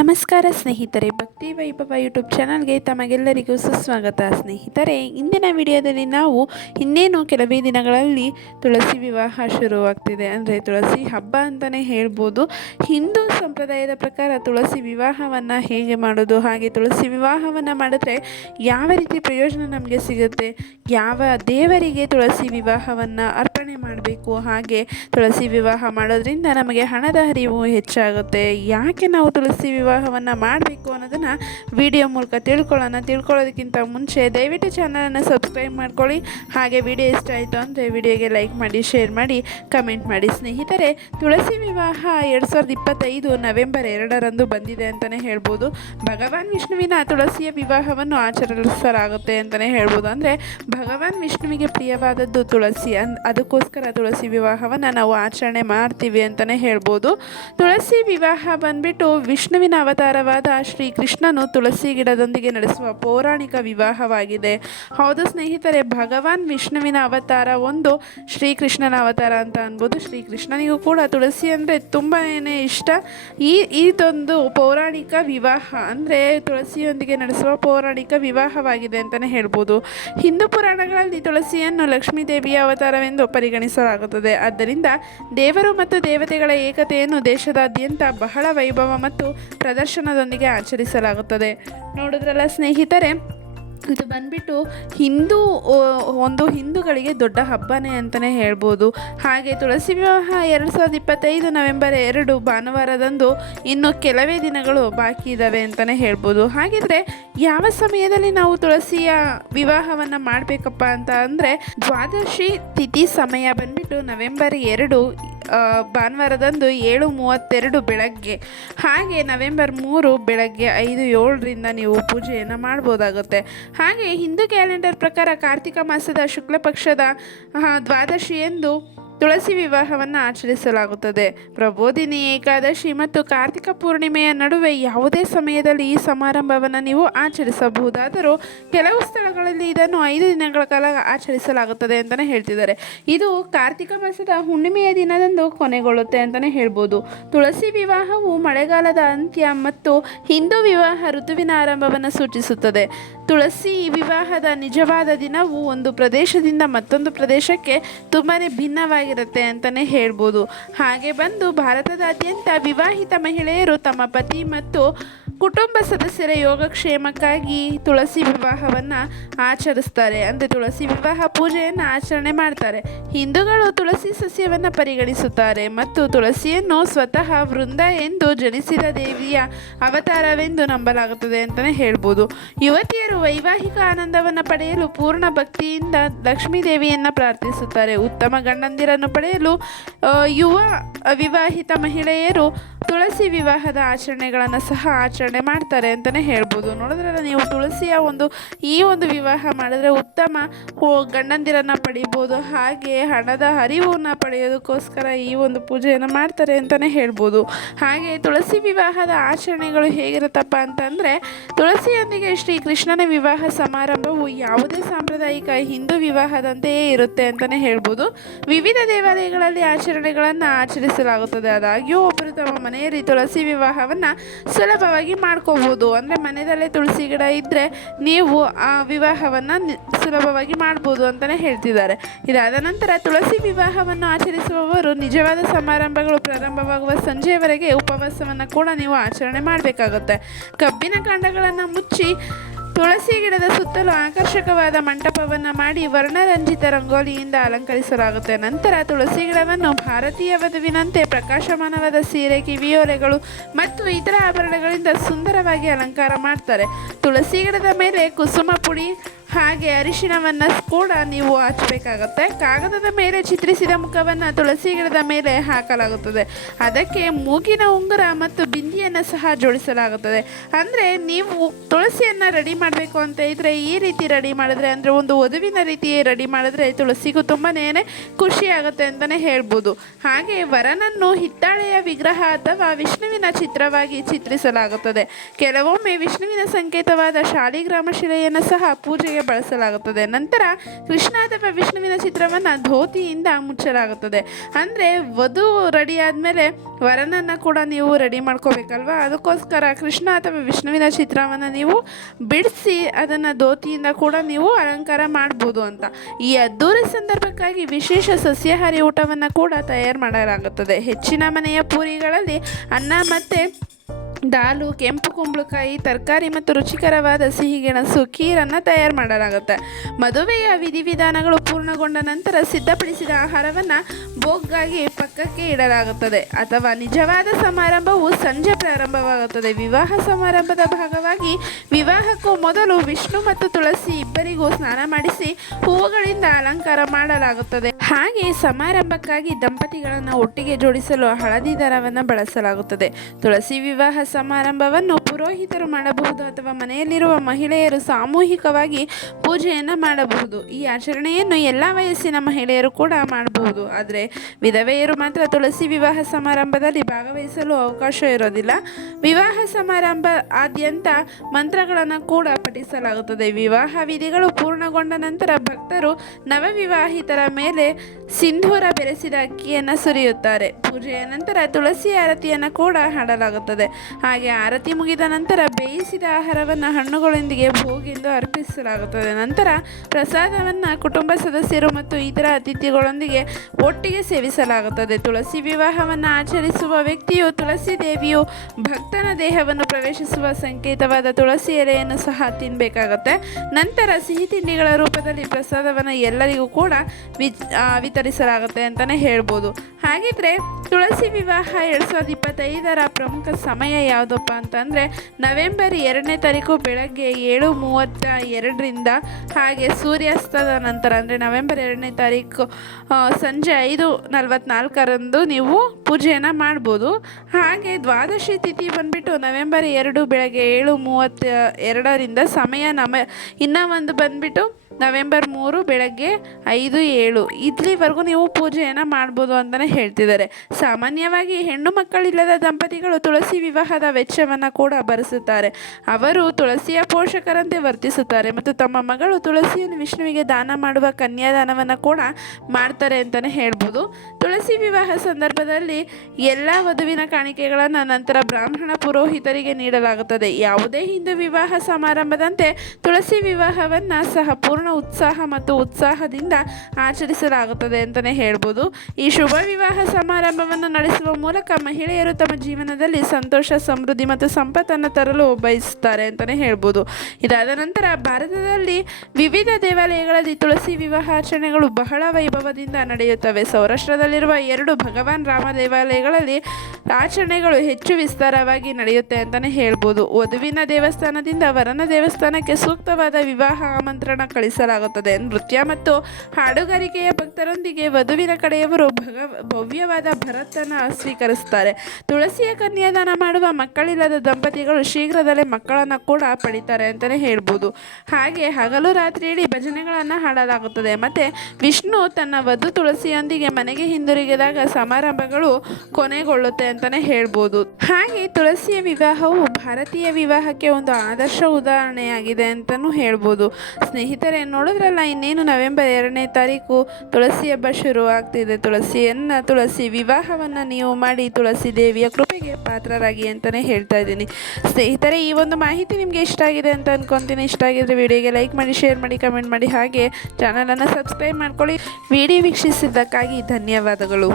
ನಮಸ್ಕಾರ ಸ್ನೇಹಿತರೆ, ಭಕ್ತಿ ವೈಭವ ಯೂಟ್ಯೂಬ್ ಚಾನಲ್ಗೆ ತಮಗೆಲ್ಲರಿಗೂ ಸುಸ್ವಾಗತ ಸ್ನೇಹಿತರೆ. ಇಂದಿನ ವಿಡಿಯೋದಲ್ಲಿ ನಾವು ಇನ್ನೇನು ಕೆಲವೇ ದಿನಗಳಲ್ಲಿ ತುಳಸಿ ವಿವಾಹ ಶುರುವಾಗ್ತಿದೆ ಅಂದರೆ ತುಳಸಿ ಹಬ್ಬ ಅಂತಲೇ ಹೇಳ್ಬೋದು. ಹಿಂದೂ ಸಂಪ್ರದಾಯದ ಪ್ರಕಾರ ತುಳಸಿ ವಿವಾಹವನ್ನು ಹೇಗೆ ಮಾಡೋದು, ಹಾಗೆ ತುಳಸಿ ವಿವಾಹವನ್ನು ಮಾಡಿದ್ರೆ ಯಾವ ರೀತಿ ಪ್ರಯೋಜನ ನಮಗೆ ಸಿಗುತ್ತೆ, ಯಾವ ದೇವರಿಗೆ ತುಳಸಿ ವಿವಾಹವನ್ನು ಅರ್ಪಣೆ ಮಾಡಬೇಕು, ಹಾಗೆ ತುಳಸಿ ವಿವಾಹ ಮಾಡೋದ್ರಿಂದ ನಮಗೆ ಹಣದ ಹರಿವು ಹೆಚ್ಚಾಗುತ್ತೆ, ಯಾಕೆ ನಾವು ತುಳಸಿ ವಿವಾಹವನ್ನು ಮಾಡಬೇಕು ಅನ್ನೋದನ್ನು ವಿಡಿಯೋ ಮೂಲಕ ತಿಳ್ಕೊಳ್ಳೋಣ. ತಿಳ್ಕೊಳ್ಳೋದಕ್ಕಿಂತ ಮುಂಚೆ ದಯವಿಟ್ಟು ಚಾನಲನ್ನು ಸಬ್ಸ್ಕ್ರೈಬ್ ಮಾಡ್ಕೊಳ್ಳಿ. ಹಾಗೆ ವಿಡಿಯೋ ಇಷ್ಟ ಆಯಿತು ಅಂದರೆ ವಿಡಿಯೋಗೆ ಲೈಕ್ ಮಾಡಿ ಶೇರ್ ಮಾಡಿ ಕಮೆಂಟ್ ಮಾಡಿ. ಸ್ನೇಹಿತರೆ, ತುಳಸಿ ವಿವಾಹ ಎರಡು ಸಾವಿರದ ಇಪ್ಪತ್ತೈದು ನವೆಂಬರ್ ಎರಡರಂದು ಬಂದಿದೆ ಅಂತಲೇ ಹೇಳ್ಬೋದು. ಭಗವಾನ್ ವಿಷ್ಣುವಿನ ತುಳಸಿಯ ವಿವಾಹವನ್ನು ಆಚರಿಸಲಾಗುತ್ತೆ ಅಂತಲೇ ಹೇಳ್ಬೋದು. ಅಂದರೆ ಭಗವಾನ್ ವಿಷ್ಣುವಿಗೆ ಪ್ರಿಯವಾದದ್ದು ತುಳಸಿ. ಅನ್ ಅದಕ್ಕೋಸ್ಕರ ತುಳಸಿ ವಿವಾಹವನ್ನು ನಾವು ಆಚರಣೆ ಮಾಡ್ತೀವಿ ಅಂತಲೇ ಹೇಳ್ಬೋದು. ತುಳಸಿ ವಿವಾಹ ಬಂದ್ಬಿಟ್ಟು ವಿಷ್ಣುವಿನ ಅವತಾರವಾದ ಶ್ರೀ ಕೃಷ್ಣನು ತುಳಸಿ ಗಿಡದೊಂದಿಗೆ ನಡೆಸುವ ಪೌರಾಣಿಕ ವಿವಾಹವಾಗಿದೆ. ಹೌದು ಸ್ನೇಹಿತರೆ, ಭಗವಾನ್ ವಿಷ್ಣುವಿನ ಅವತಾರ ಒಂದು ಶ್ರೀಕೃಷ್ಣನ ಅವತಾರ ಅಂತ ಅನ್ಬೋದು. ಶ್ರೀಕೃಷ್ಣನಿಗೂ ಕೂಡ ತುಳಸಿ ಅಂದರೆ ತುಂಬಾ ಇಷ್ಟ. ಈ ಇದೊಂದು ಪೌರಾಣಿಕ ವಿವಾಹ ಅಂದರೆ ತುಳಸಿಯೊಂದಿಗೆ ನಡೆಸುವ ಪೌರಾಣಿಕ ವಿವಾಹವಾಗಿದೆ ಅಂತಲೇ ಹೇಳ್ಬೋದು. ಹಿಂದೂ ಪುರಾಣಗಳಲ್ಲಿ ತುಳಸಿಯನ್ನು ಲಕ್ಷ್ಮೀ ದೇವಿಯ ಅವತಾರವೆಂದು ಪರಿಗಣಿಸಲಾಗುತ್ತದೆ. ಆದ್ದರಿಂದ ದೇವರು ಮತ್ತು ದೇವತೆಗಳ ಏಕತೆಯನ್ನು ದೇಶದಾದ್ಯಂತ ಬಹಳ ವೈಭವ ಮತ್ತು ಪ್ರದರ್ಶನದೊಂದಿಗೆ ಆಚರಿಸಲಾಗುತ್ತದೆ. ನೋಡಿದ್ರಲ್ಲ ಸ್ನೇಹಿತರೆ, ಇದು ಬಂದ್ಬಿಟ್ಟು ಹಿಂದೂ ಒಂದು ಹಿಂದೂಗಳಿಗೆ ದೊಡ್ಡ ಹಬ್ಬನೇ ಅಂತಲೇ ಹೇಳ್ಬೋದು. ಹಾಗೆ ತುಳಸಿ ವಿವಾಹ ಎರಡು ಸಾವಿರದ ಇಪ್ಪತ್ತೈದು ನವೆಂಬರ್ ಎರಡು ಭಾನುವಾರದಂದು ಇನ್ನು ಕೆಲವೇ ದಿನಗಳು ಬಾಕಿ ಇದ್ದಾವೆ ಅಂತಲೇ ಹೇಳ್ಬೋದು. ಹಾಗಿದ್ರೆ ಯಾವ ಸಮಯದಲ್ಲಿ ನಾವು ತುಳಸಿಯ ವಿವಾಹವನ್ನು ಮಾಡಬೇಕಪ್ಪ ಅಂತ ಅಂದರೆ ದ್ವಾದಶಿ ತಿಥಿ ಸಮಯ ಬಂದ್ಬಿಟ್ಟು ನವೆಂಬರ್ ಎರಡು ಭಾನುವಾರದಂದು ಏಳು ಮೂವತ್ತೆರಡು ಬೆಳಗ್ಗೆ. ಹಾಗೆ ನವೆಂಬರ್ ಮೂರು ಬೆಳಗ್ಗೆ ಐದು ಏಳರಿಂದ ನೀವು ಪೂಜೆಯನ್ನು ಮಾಡ್ಬೋದಾಗುತ್ತೆ. ಹಾಗೆ ಹಿಂದೂ ಕ್ಯಾಲೆಂಡರ್ ಪ್ರಕಾರ ಕಾರ್ತಿಕ ಮಾಸದ ಶುಕ್ಲ ಪಕ್ಷದ ಎಂದು ತುಳಸಿ ವಿವಾಹವನ್ನು ಆಚರಿಸಲಾಗುತ್ತದೆ. ಪ್ರಬೋಧಿನಿ ಏಕಾದಶಿ ಮತ್ತು ಕಾರ್ತಿಕ ಪೂರ್ಣಿಮೆಯ ನಡುವೆ ಯಾವುದೇ ಸಮಯದಲ್ಲಿ ಈ ಸಮಾರಂಭವನ್ನು ನೀವು ಆಚರಿಸಬಹುದಾದರೂ ಕೆಲವು ಸ್ಥಳಗಳಲ್ಲಿ ಇದನ್ನು ಐದು ದಿನಗಳ ಕಾಲ ಆಚರಿಸಲಾಗುತ್ತದೆ ಅಂತಲೇ ಹೇಳ್ತಿದ್ದಾರೆ. ಇದು ಕಾರ್ತಿಕ ಮಾಸದ ಹುಣ್ಣಿಮೆಯ ದಿನದಂದು ಕೊನೆಗೊಳ್ಳುತ್ತೆ ಅಂತಲೇ ಹೇಳ್ಬೋದು. ತುಳಸಿ ವಿವಾಹವು ಮಳೆಗಾಲದ ಅಂತ್ಯ ಮತ್ತು ಹಿಂದೂ ವಿವಾಹ ಋತುವಿನ ಆರಂಭವನ್ನು ಸೂಚಿಸುತ್ತದೆ. ತುಳಸಿ ವಿವಾಹದ ನಿಜವಾದ ದಿನವು ಒಂದು ಪ್ರದೇಶದಿಂದ ಮತ್ತೊಂದು ಪ್ರದೇಶಕ್ಕೆ ತುಂಬಾ ಭಿನ್ನವಾಗಿರುತ್ತೆ ಅಂತಲೇ ಹೇಳ್ಬೋದು. ಹಾಗೆ ಬಂದು ಭಾರತದಾದ್ಯಂತ ವಿವಾಹಿತ ಮಹಿಳೆಯರು ತಮ್ಮ ಪತಿ ಮತ್ತು ಕುಟುಂಬ ಸದಸ್ಯರ ಯೋಗಕ್ಷೇಮಕ್ಕಾಗಿ ತುಳಸಿ ವಿವಾಹವನ್ನು ಆಚರಿಸ್ತಾರೆ. ಅಂದರೆ ತುಳಸಿ ವಿವಾಹ ಪೂಜೆಯನ್ನು ಆಚರಣೆ ಮಾಡ್ತಾರೆ. ಹಿಂದೂಗಳು ತುಳಸಿ ಸಸ್ಯವನ್ನು ಪರಿಗಣಿಸುತ್ತಾರೆ ಮತ್ತು ತುಳಸಿಯನ್ನು ಸ್ವತಃ ವೃಂದ ಎಂದು ಜನಿಸಿದ ದೇವಿಯ ಅವತಾರವೆಂದು ನಂಬಲಾಗುತ್ತದೆ ಅಂತಲೇ ಹೇಳ್ಬೋದು. ಯುವತಿಯರು ವೈವಾಹಿಕ ಆನಂದವನ್ನು ಪಡೆಯಲು ಪೂರ್ಣ ಭಕ್ತಿಯಿಂದ ಲಕ್ಷ್ಮೀ ದೇವಿಯನ್ನು ಪ್ರಾರ್ಥಿಸುತ್ತಾರೆ. ಉತ್ತಮ ಗಂಡಂದಿರನ್ನು ಪಡೆಯಲು ಯುವ ವಿವಾಹಿತ ಮಹಿಳೆಯರು ತುಳಸಿ ವಿವಾಹದ ಆಚರಣೆಗಳನ್ನು ಸಹ ಆಚರಣೆ ಮಾಡ್ತಾರೆ ಅಂತಲೇ ಹೇಳ್ಬೋದು. ನೋಡಿದ್ರಲ್ಲ ನೀವು ತುಳಸಿಯ ಒಂದು, ಈ ಒಂದು ವಿವಾಹ ಮಾಡಿದ್ರೆ ಉತ್ತಮ ಗಂಡಂದಿರನ್ನು ಪಡಿಬೋದು. ಹಾಗೆ ಹಣದ ಅರಿವನ್ನು ಪಡೆಯೋದಕ್ಕೋಸ್ಕರ ಈ ಒಂದು ಪೂಜೆಯನ್ನು ಮಾಡ್ತಾರೆ ಅಂತಲೇ ಹೇಳ್ಬೋದು. ಹಾಗೆ ತುಳಸಿ ವಿವಾಹದ ಆಚರಣೆಗಳು ಹೇಗಿರುತ್ತಪ್ಪ ಅಂತಂದರೆ, ತುಳಸಿಯೊಂದಿಗೆ ಶ್ರೀ ಕೃಷ್ಣನ ವಿವಾಹ ಸಮಾರಂಭವು ಯಾವುದೇ ಸಾಂಪ್ರದಾಯಿಕ ಹಿಂದೂ ವಿವಾಹದಂತೆಯೇ ಇರುತ್ತೆ ಅಂತಲೇ ಹೇಳ್ಬೋದು. ವಿವಿಧ ದೇವಾಲಯಗಳಲ್ಲಿ ಆಚರಣೆಗಳನ್ನು ಆಚರಿಸಲಾಗುತ್ತದೆ. ಆದಾಗ್ಯೂ ಒಬ್ಬರು ತಮ್ಮ ಮನೆಯಲ್ಲಿ ತುಳಸಿ ವಿವಾಹವನ್ನು ಸುಲಭವಾಗಿ ಮಾಡ್ಕೋಬೋದು. ಅಂದರೆ ಮನೆಯಲ್ಲೇ ತುಳಸಿ ಗಿಡ ಇದ್ದರೆ ನೀವು ಆ ವಿವಾಹವನ್ನು ಸುಲಭವಾಗಿ ಮಾಡ್ಬೋದು ಅಂತಲೇ ಹೇಳ್ತಿದ್ದಾರೆ. ಇದಾದ ನಂತರ ತುಳಸಿ ವಿವಾಹವನ್ನು ಆಚರಿಸುವವರು ನಿಜವಾದ ಸಮಾರಂಭಗಳು ಪ್ರಾರಂಭವಾಗುವ ಸಂಜೆಯವರೆಗೆ ಉಪವಾಸವನ್ನು ಕೂಡ ನೀವು ಆಚರಣೆ ಮಾಡಬೇಕಾಗುತ್ತೆ. ಕಬ್ಬಿನ ಕಾಂಡಗಳನ್ನು ಮುಚ್ಚಿ ತುಳಸಿ ಗಿಡದ ಸುತ್ತಲೂ ಆಕರ್ಷಕವಾದ ಮಂಟಪವನ್ನು ಮಾಡಿ ವರ್ಣರಂಜಿತ ರಂಗೋಲಿಯಿಂದ ಅಲಂಕರಿಸಲಾಗುತ್ತೆ. ನಂತರ ತುಳಸಿ ಗಿಡವನ್ನು ಭಾರತೀಯ ವಧುವಿನಂತೆ ಪ್ರಕಾಶಮಾನವಾದ ಸೀರೆ ಕಿವಿಯೋಲೆಗಳು ಮತ್ತು ಇತರ ಆಭರಣಗಳಿಂದ ಸುಂದರವಾಗಿ ಅಲಂಕಾರ ಮಾಡ್ತಾರೆ. ತುಳಸಿ ಗಿಡದ ಮೇಲೆ ಕುಸುಮ ಪುಡಿ ಹಾಗೆ ಅರಿಶಿಣವನ್ನು ಕೂಡ ನೀವು ಹಚ್ಚಬೇಕಾಗತ್ತೆ ಕಾಗದದ ಮೇಲೆ ಚಿತ್ರಿಸಿದ ಮುಖವನ್ನು ತುಳಸಿ ಗಿಡದ ಮೇಲೆ ಹಾಕಲಾಗುತ್ತದೆ. ಅದಕ್ಕೆ ಮೂಗಿನ ಉಂಗುರ ಮತ್ತು ಬಿಂದಿಯನ್ನು ಸಹ ಜೋಡಿಸಲಾಗುತ್ತದೆ. ಅಂದರೆ ನೀವು ತುಳಸಿಯನ್ನು ರೆಡಿ ಮಾಡಬೇಕು ಅಂತ ಇದ್ದರೆ ಈ ರೀತಿ ರೆಡಿ ಮಾಡಿದ್ರೆ, ಅಂದರೆ ಒಂದು ವಧುವಿನ ರೀತಿ ರೆಡಿ ಮಾಡಿದ್ರೆ ತುಳಸಿಗೂ ತುಂಬಾ ಖುಷಿ ಆಗುತ್ತೆ ಅಂತಲೇ ಹೇಳ್ಬೋದು. ಹಾಗೆ ವರನನ್ನು ಹಿತ್ತಾಳೆಯ ವಿಗ್ರಹ ಅಥವಾ ವಿಷ್ಣುವಿನ ಚಿತ್ರವಾಗಿ ಚಿತ್ರಿಸಲಾಗುತ್ತದೆ. ಕೆಲವೊಮ್ಮೆ ವಿಷ್ಣುವಿನ ಸಂಕೇತವಾದ ಶಾಲಿಗ್ರಾಮ ಶಿಲೆಯನ್ನು ಸಹ ಪೂಜೆಯ ಬಳಸಲಾಗುತ್ತದೆ. ನಂತರ ಕೃಷ್ಣ ಅಥವಾ ವಿಷ್ಣುವಿನ ಚಿತ್ರವನ್ನು ಧೋತಿಯಿಂದ ಮುಚ್ಚಲಾಗುತ್ತದೆ. ಅಂದರೆ ವಧು ರೆಡಿ ಆದಮೇಲೆ ವರನನ್ನು ಕೂಡ ನೀವು ರೆಡಿ ಮಾಡ್ಕೋಬೇಕಲ್ವಾ? ಅದಕ್ಕೋಸ್ಕರ ಕೃಷ್ಣ ಅಥವಾ ವಿಷ್ಣುವಿನ ಚಿತ್ರವನ್ನು ನೀವು ಬಿಡಿಸಿ ಅದನ್ನು ಧೋತಿಯಿಂದ ಕೂಡ ನೀವು ಅಲಂಕಾರ ಮಾಡ್ಬೋದು ಅಂತ. ಈ ಅದ್ದೂರಿ ಸಂದರ್ಭಕ್ಕಾಗಿ ವಿಶೇಷ ಸಸ್ಯಾಹಾರಿ ಊಟವನ್ನು ಕೂಡ ತಯಾರು ಮಾಡಲಾಗುತ್ತದೆ. ಹೆಚ್ಚಿನ ಮನೆಯ ಪೂರಿಗಳಲ್ಲಿ ಅನ್ನ ಮತ್ತು ದಾಲು, ಕೆಂಪು ಕುಂಬಳಕಾಯಿ, ತರಕಾರಿ ಮತ್ತು ರುಚಿಕರವಾದ ಸಿಹಿಗೆಣಸು, ಖೀರನ್ನು ತಯಾರು ಮಾಡಲಾಗುತ್ತೆ. ಮದುವೆಯ ವಿಧಿವಿಧಾನಗಳು ಪೂರ್ಣಗೊಂಡ ನಂತರ ಸಿದ್ಧಪಡಿಸಿದ ಆಹಾರವನ್ನು ಬೋಗ್ಗಾಗಿ ಪಕ್ಕಕ್ಕೆ ಇಡಲಾಗುತ್ತದೆ. ಅಥವಾ ನಿಜವಾದ ಸಮಾರಂಭವು ಸಂಜೆ ಪ್ರಾರಂಭವಾಗುತ್ತದೆ. ವಿವಾಹ ಸಮಾರಂಭದ ಭಾಗವಾಗಿ ವಿವಾಹಕ್ಕೂ ಮೊದಲು ವಿಷ್ಣು ಮತ್ತು ತುಳಸಿ ಇಬ್ಬರಿಗೂ ಸ್ನಾನ ಮಾಡಿಸಿ ಹೂವುಗಳಿಂದ ಅಲಂಕಾರ ಮಾಡಲಾಗುತ್ತದೆ. ಹಾಗೆ ಸಮಾರಂಭಕ್ಕಾಗಿ ದಂಪತಿಗಳನ್ನು ಒಟ್ಟಿಗೆ ಜೋಡಿಸಲು ಹಳದಿ ದರವನ್ನು ಬಳಸಲಾಗುತ್ತದೆ. ತುಳಸಿ ವಿವಾಹ ಸಮಾರಂಭವನ್ನು ಪುರೋಹಿತರು ಮಾಡಬಹುದು ಅಥವಾ ಮನೆಯಲ್ಲಿರುವ ಮಹಿಳೆಯರು ಸಾಮೂಹಿಕವಾಗಿ ಪೂಜೆಯನ್ನು ಮಾಡಬಹುದು. ಈ ಆಚರಣೆಯನ್ನು ಎಲ್ಲ ವಯಸ್ಸಿನ ಮಹಿಳೆಯರು ಕೂಡ ಮಾಡಬಹುದು. ಆದರೆ ವಿಧವೆಯರು ಮಾತ್ರ ತುಳಸಿ ವಿವಾಹ ಸಮಾರಂಭದಲ್ಲಿ ಭಾಗವಹಿಸಲು ಅವಕಾಶ ಇರೋದಿಲ್ಲ. ವಿವಾಹ ಸಮಾರಂಭ ಆದ್ಯಂತ ಮಂತ್ರಗಳನ್ನು ಕೂಡ ಪಠಿಸಲಾಗುತ್ತದೆ. ವಿವಾಹ ವಿಧಿಗಳು ಪೂರ್ಣಗೊಂಡ ನಂತರ ಭಕ್ತರು ನವವಿವಾಹಿತರ ಮೇಲೆ ಸಿಂಧೂರ ಬೆರೆಸಿದ ಅಕ್ಕಿಯನ್ನು ಸುರಿಯುತ್ತಾರೆ. ಪೂಜೆಯ ನಂತರ ತುಳಸಿ ಆರತಿಯನ್ನು ಕೂಡ ಹಾಡಲಾಗುತ್ತದೆ. ಹಾಗೆ ಆರತಿ ಮುಗಿದ ನಂತರ ಬೇಯಿಸಿದ ಆಹಾರವನ್ನು ಹಣ್ಣುಗಳೊಂದಿಗೆ ಭೋಗೆಂದು ಅರ್ಪಿಸಲಾಗುತ್ತದೆ. ನಂತರ ಪ್ರಸಾದವನ್ನು ಕುಟುಂಬ ಸದಸ್ಯರು ಮತ್ತು ಇತರ ಅತಿಥಿಗಳೊಂದಿಗೆ ಒಟ್ಟಿಗೆ ಸೇವಿಸಲಾಗುತ್ತದೆ. ತುಳಸಿ ವಿವಾಹವನ್ನು ಆಚರಿಸುವ ವ್ಯಕ್ತಿಯು ತುಳಸಿ ದೇವಿಯು ಭಕ್ತನ ದೇಹವನ್ನು ಪ್ರವೇಶಿಸುವ ಸಂಕೇತವಾದ ತುಳಸಿ ಎಲೆಯನ್ನು ಸಹ ತಿನ್ನಬೇಕಾಗತ್ತೆ ನಂತರ ಸಿಹಿ ತಿಂಡಿಗಳ ರೂಪದಲ್ಲಿ ಪ್ರಸಾದವನ್ನು ಎಲ್ಲರಿಗೂ ಕೂಡ ವಿತರಿಸಲಾಗುತ್ತೆ ಅಂತಲೇ ಹೇಳ್ಬೋದು. ಹಾಗಿದ್ರೆ ತುಳಸಿ ವಿವಾಹ ಎರಡು ಸಾವಿರದ ಇಪ್ಪತ್ತೈದರ ಪ್ರಮುಖ ಸಮಯ ಯಾವುದಪ್ಪ ಅಂತಂದರೆ ನವೆಂಬರ್ ಎರಡನೇ ತಾರೀಕು ಬೆಳಗ್ಗೆ ಏಳು ಮೂವತ್ತ ಎರಡರಿಂದ ಹಾಗೆ ಸೂರ್ಯಾಸ್ತದ ನಂತರ ಅಂದರೆ ನವೆಂಬರ್ ಎರಡನೇ ತಾರೀಕು ಸಂಜೆ ಐದು ನಲವತ್ನಾಲ್ಕರಂದು ನೀವು ಪೂಜೆಯನ್ನು ಮಾಡ್ಬೋದು. ಹಾಗೆ ದ್ವಾದಶಿ ತಿಥಿ ಬಂದುಬಿಟ್ಟು ನವೆಂಬರ್ ಎರಡು ಬೆಳಗ್ಗೆ ಏಳು ಮೂವತ್ತ ಎರಡರಿಂದ ಸಮಯ ನಮ ಇನ್ನೂ ಒಂದು ಬಂದುಬಿಟ್ಟು ನವೆಂಬರ್ ಮೂರು, ಬೆಳಗ್ಗೆ ಐದು, ಏಳು. ಇಲ್ಲಿವರೆಗೂ ನೀವು ಪೂಜೆಯನ್ನು ಮಾಡ್ಬೋದು ಅಂತಲೇ ಹೇಳ್ತಿದ್ದಾರೆ. ಸಾಮಾನ್ಯವಾಗಿ ಹೆಣ್ಣು ಮಕ್ಕಳಿಲ್ಲದ ದಂಪತಿಗಳು ತುಳಸಿ ವಿವಾಹದ ವೆಚ್ಚವನ್ನು ಕೂಡ ಭರಿಸುತ್ತಾರೆ. ಅವರು ತುಳಸಿಯ ಪೋಷಕರಂತೆ ವರ್ತಿಸುತ್ತಾರೆ ಮತ್ತು ತಮ್ಮ ಮಗಳು ತುಳಸಿಯನ್ನು ವಿಷ್ಣುವಿಗೆ ದಾನ ಮಾಡುವ ಕನ್ಯಾದಾನವನ್ನು ಕೂಡ ಮಾಡ್ತಾರೆ ಅಂತಲೇ ಹೇಳ್ಬೋದು. ತುಳಸಿ ವಿವಾಹ ಸಂದರ್ಭದಲ್ಲಿ ಎಲ್ಲ ವಧುವಿನ ಕಾಣಿಕೆಗಳನ್ನು ನಂತರ ಬ್ರಾಹ್ಮಣ ಪುರೋಹಿತರಿಗೆ ನೀಡಲಾಗುತ್ತದೆ. ಯಾವುದೇ ಹಿಂದೂ ವಿವಾಹ ಸಮಾರಂಭದಂತೆ ತುಳಸಿ ವಿವಾಹವನ್ನು ಸಹ ಪೂರ್ಣ ಉತ್ಸಾಹ ಮತ್ತು ಉತ್ಸಾಹದಿಂದ ಆಚರಿಸಲಾಗುತ್ತದೆ ಅಂತಲೇ ಹೇಳ್ಬೋದು. ಈ ಶುಭ ವಿವಾಹ ಸಮಾರಂಭವನ್ನು ನಡೆಸುವ ಮೂಲಕ ಮಹಿಳೆಯರು ತಮ್ಮ ಜೀವನದಲ್ಲಿ ಸಂತೋಷ, ಸಮೃದ್ಧಿ ಮತ್ತು ಸಂಪತ್ತನ್ನು ತರಲು ಬಯಸುತ್ತಾರೆ ಅಂತಲೇ ಹೇಳ್ಬೋದು. ಇದಾದ ನಂತರ ಭಾರತದಲ್ಲಿ ವಿವಿಧ ದೇವಾಲಯಗಳಲ್ಲಿ ತುಳಸಿ ವಿವಾಹ ಆಚರಣೆಗಳು ಬಹಳ ವೈಭವದಿಂದ ನಡೆಯುತ್ತವೆ. ಸೌರಾಷ್ಟ್ರದಲ್ಲಿರುವ ಎರಡು ಭಗವಾನ್ ರಾಮ ದೇವಾಲಯಗಳಲ್ಲಿ ಆಚರಣೆಗಳು ಹೆಚ್ಚು ವಿಸ್ತಾರವಾಗಿ ನಡೆಯುತ್ತೆ ಅಂತಲೇ ಹೇಳ್ಬೋದು. ವಧುವಿನ ದೇವಸ್ಥಾನದಿಂದ ವರನ ದೇವಸ್ಥಾನಕ್ಕೆ ಸೂಕ್ತವಾದ ವಿವಾಹ ಆಮಂತ್ರಣ ಕಳಿಸಲಾಗುತ್ತದೆ ನೃತ್ಯ ಮತ್ತು ಹಾಡುಗಾರಿಕೆಯ ಭಕ್ತರೊಂದಿಗೆ ವಧುವಿನ ಕಡೆಯವರು ಭಗ, ಭವ್ಯವಾದ ಭರತನ ಸ್ವೀಕರಿಸುತ್ತಾರೆ. ತುಳಸಿಯ ಕನ್ಯಾದಾನ ಮಾಡುವ ಮಕ್ಕಳಿಲ್ಲದ ದಂಪತಿಗಳು ಶೀಘ್ರದಲ್ಲೇ ಮಕ್ಕಳನ್ನು ಕೂಡ ಪಡಿತಾರೆ ಅಂತಲೇ ಹೇಳ್ಬೋದು. ಹಾಗೆ ಹಗಲು ರಾತ್ರಿ ಇಡೀ ಭಜನೆಗಳನ್ನು ಹಾಡಲಾಗುತ್ತದೆ. ಮತ್ತು ವಿಷ್ಣು ತನ್ನ ವಧು ತುಳಸಿಯೊಂದಿಗೆ ಮನೆಗೆ ಹಿಂದಿರುಗಿದಾಗ ಸಮಾರಂಭಗಳು ಕೊನೆಗೊಳ್ಳುತ್ತೆ ಅಂತಲೇ ಹೇಳ್ಬೋದು. ಹಾಗೆ ತುಳಸಿಯ ವಿವಾಹವು ಭಾರತೀಯ ವಿವಾಹಕ್ಕೆ ಒಂದು ಆದರ್ಶ ಉದಾಹರಣೆಯಾಗಿದೆ ಅಂತಲೂ ಹೇಳ್ಬೋದು. ಸ್ನೇಹಿತರೆ ನೋಡಿದ್ರಲ್ಲ, ಇನ್ನೇನು ನವೆಂಬರ್ ಎರಡನೇ ತಾರೀಕು ತುಳಸಿ ಹಬ್ಬ ಶುರು ಆಗ್ತಿದೆ. ತುಳಸಿಯನ್ನು, ತುಳಸಿ ವಿವಾಹವನ್ನು ನೀವು ಮಾಡಿ ತುಳಸಿ ದೇವಿಯ ಕೃಪೆಗೆ ಪಾತ್ರರಾಗಿ ಅಂತಲೇ ಹೇಳ್ತಾ ಇದ್ದೀನಿ. ಸ್ನೇಹಿತರೆ, ಈ ಒಂದು ಮಾಹಿತಿ ನಿಮಗೆ ಇಷ್ಟ ಆಗಿದೆ ಅಂತ ಅನ್ಕೊತೀನಿ. ಇಷ್ಟ ಆಗಿದ್ರೆ ವಿಡಿಯೋಗೆ ಲೈಕ್ ಮಾಡಿ, ಶೇರ್ ಮಾಡಿ, ಕಮೆಂಟ್ ಮಾಡಿ. ಹಾಗೆ ಚಾನಲನ್ನು ಸಬ್ಸ್ಕ್ರೈಬ್ ಮಾಡ್ಕೊಳ್ಳಿ. ವಿಡಿಯೋ ವೀಕ್ಷಿಸಿದ್ದಕ್ಕಾಗಿ ಧನ್ಯವಾದಗಳು.